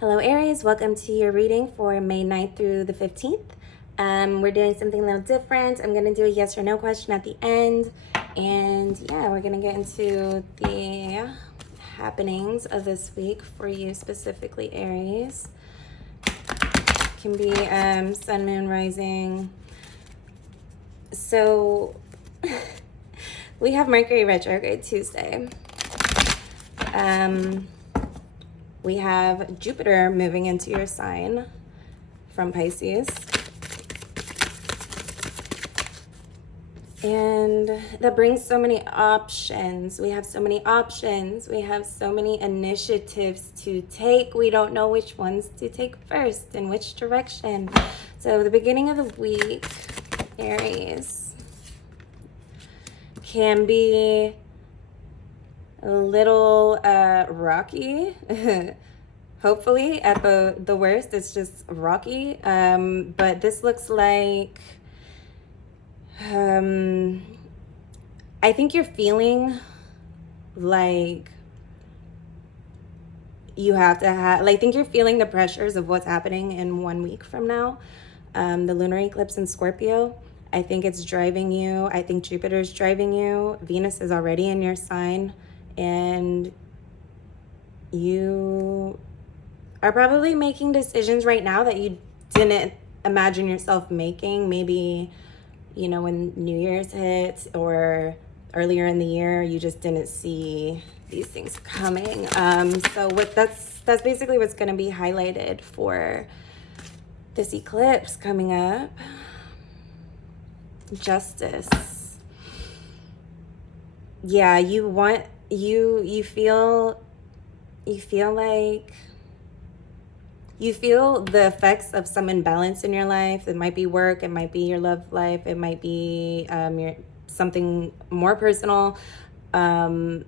Hello Aries, welcome to your reading for May 9th through the 15th. We're doing something a little different. I'm going to do a yes or no question at the end. And yeah, we're going to get into the happenings of this week for you specifically, Aries. It can be sun, moon, rising. So we have Mercury retrograde Tuesday. We have Jupiter moving into your sign from Pisces. And that brings so many options. We have so many options. We have so many initiatives to take. We don't know which ones to take first and which direction. So the beginning of the week, Aries, can be a little rocky. Hopefully at the worst it's just rocky, but this looks like I think you're feeling like you have to have, I think you're feeling the pressures of what's happening in 1 week from now. The lunar eclipse in Scorpio, I think it's driving you. I think Jupiter's driving you. Venus is already in your sign. And you are probably making decisions right now that you didn't imagine yourself making. Maybe, you know, when New Year's hit or earlier in the year, you just didn't see these things coming. So that's basically what's going to be highlighted for this eclipse coming up. Justice. Yeah, you feel like you feel the effects of some imbalance in your life. It might be work, it might be your love life, it might be something more personal. You're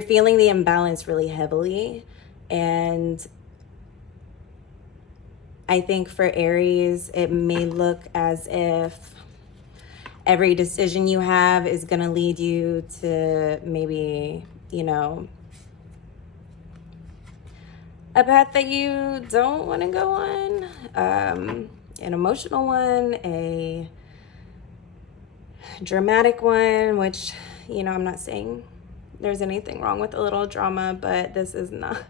feeling the imbalance really heavily. And I think for Aries, it may look as if every decision you have is going to lead you to maybe, you know, a path that you don't want to go on, an emotional one, a dramatic one, which, you know, I'm not saying there's anything wrong with a little drama, but this is not,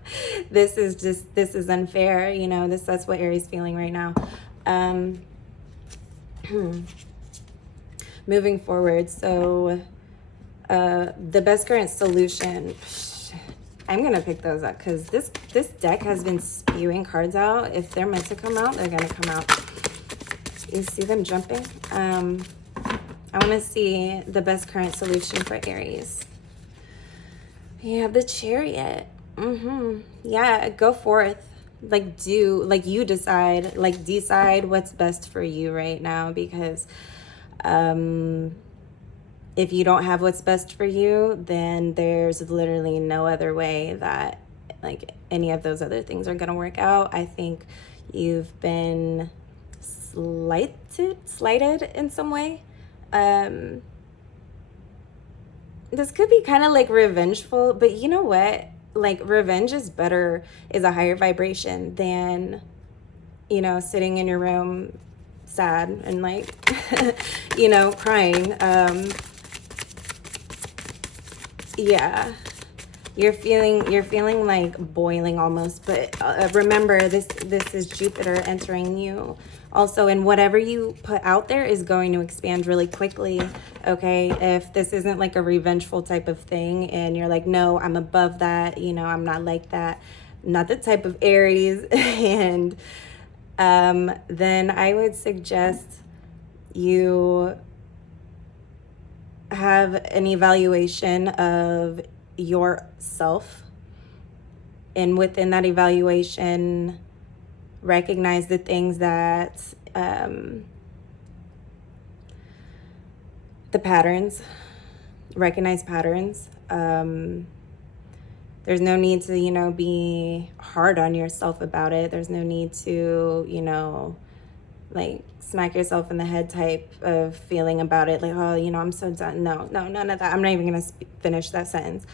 this is unfair, you know, that's what Aries is feeling right now. Moving forward, so the best current solution, I'm gonna pick those up because this deck has been spewing cards out. If they're meant to come out, they're gonna come out. You see them jumping? I want to see the best current solution for Aries. You have the Chariot. Yeah, go forth. You decide what's best for you right now, because if you don't have what's best for you, then there's literally no other way that like any of those other things are going to work out. I think you've been slighted in some way. This could be kind of like revengeful, but you know what? Like, revenge is a higher vibration than, you know, sitting in your room sad and like, you know, crying. Yeah, you're feeling like boiling almost, but remember, this is Jupiter entering you also, and whatever you put out there is going to expand really quickly. Okay, if this isn't like a revengeful type of thing and you're like, no, I'm above that, you know, I'm not like that, not the type of Aries, and then I would suggest you have an evaluation of yourself, and within that evaluation, recognize the things that the patterns, recognize patterns. There's no need to, you know, be hard on yourself about it. There's no need to, you know, like smack yourself in the head type of feeling about it, like, oh, you know, I'm so done. No, none of that. I'm not even gonna finish that sentence.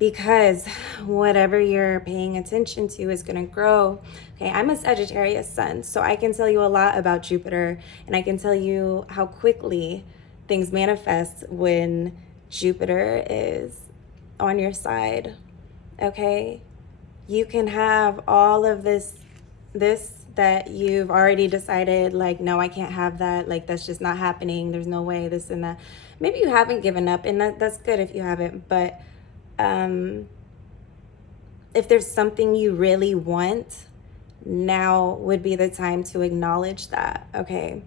because whatever you're paying attention to is going to grow. Okay, I'm a Sagittarius sun, so I can tell you a lot about Jupiter, and I can tell you how quickly things manifest when Jupiter is on your side. Okay, you can have all of this that you've already decided, like, no, I can't have that, like, that's just not happening, there's no way, this and that. Maybe you haven't given up, and that's good if you haven't, but if there's something you really want, now would be the time to acknowledge that. Okay,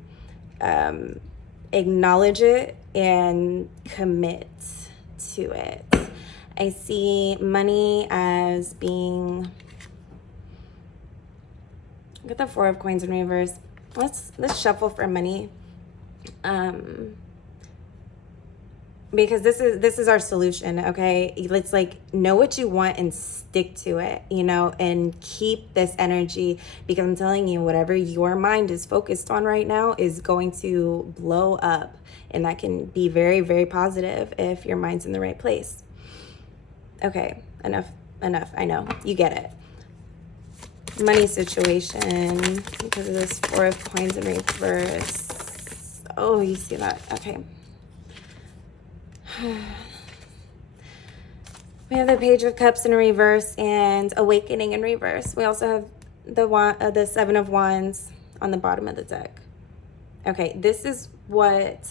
acknowledge it and commit to it. I see money as being, get the 4 of coins in reverse. Let's shuffle for money, because this is our solution. Okay, let's like know what you want and stick to it, you know, and keep this energy, because I'm telling you, whatever your mind is focused on right now is going to blow up, and that can be very, very positive if your mind's in the right place. Okay, enough. I know you get it. Money situation, because of this 4 of coins in reverse. Oh, you see that? Okay. We have the Page of Cups in reverse and Awakening in reverse. We also have the 7 of Wands on the bottom of the deck. Okay, this is what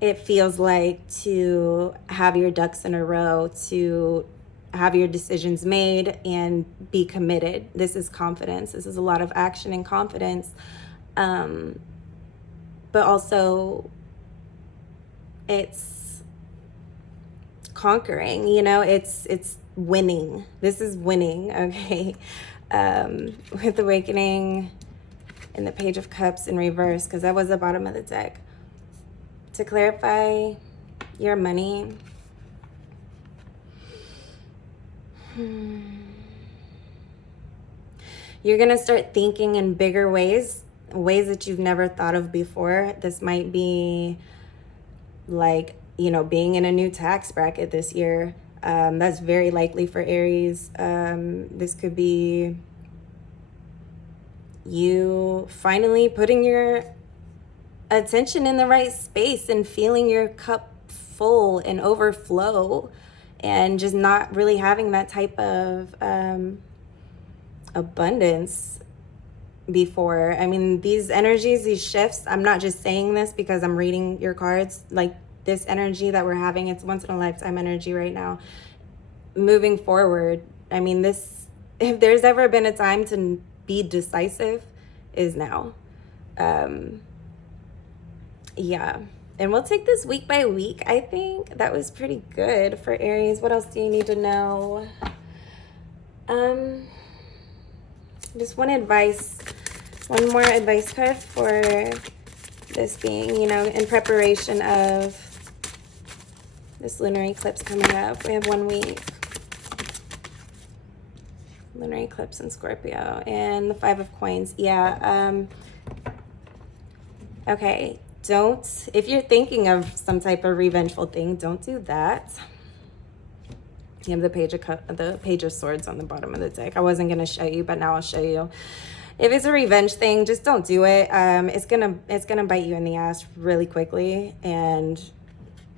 it feels like to have your ducks in a row, to have your decisions made and be committed. This is confidence. This is a lot of action and confidence. But also it's conquering, you know, it's winning. This is winning, okay? With Awakening and the Page of Cups in reverse, because that was the bottom of the deck. To clarify your money, you're going to start thinking in bigger ways that you've never thought of before. This might be like, you know, being in a new tax bracket this year. That's very likely for Aries. This could be you finally putting your attention in the right space and feeling your cup full and overflow, and just not really having that type of abundance before. I mean, these energies, these shifts, I'm not just saying this because I'm reading your cards. Like, this energy that we're having, it's once in a lifetime energy right now. Moving forward, I mean, this, if there's ever been a time to be decisive, is now. Yeah, and we'll take this week by week. I think that was pretty good for Aries. What else do you need to know? Just one more advice card for this being, you know, in preparation of this lunar eclipse coming up. We have 1 week. Lunar eclipse in Scorpio and the 5 of coins. Yeah. Okay. If you're thinking of some type of revengeful thing, don't do that. You have the Page of Swords on the bottom of the deck. I wasn't gonna show you, but now I'll show you. If it's a revenge thing, just don't do it. It's gonna bite you in the ass really quickly, and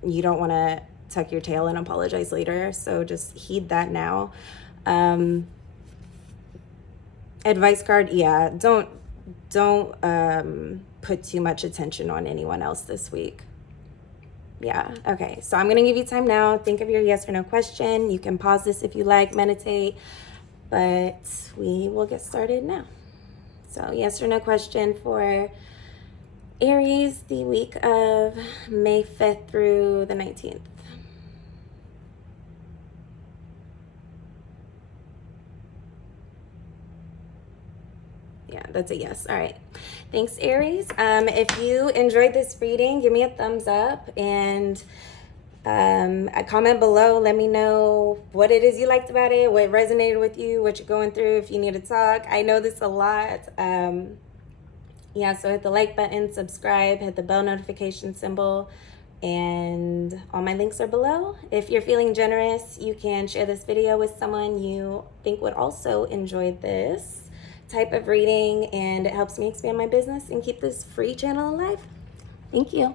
you don't want to tuck your tail and apologize later. So just heed that now. Advice card, yeah. Don't put too much attention on anyone else this week. Yeah, okay. So I'm going to give you time now. Think of your yes or no question. You can pause this if you like, meditate, but we will get started now. So yes or no question for Aries, the week of May 5th through the 19th. Yeah, that's a yes. All right. Thanks, Aries. If you enjoyed this reading, give me a thumbs up and a comment below. Let me know what it is you liked about it, what resonated with you, what you're going through, if you need to talk. I know this a lot. Yeah, so hit the like button, subscribe, hit the bell notification symbol And all my links are below. If you're feeling generous, you can share this video with someone you think would also enjoy this type of reading, and it helps me expand my business and keep this free channel alive. Thank you.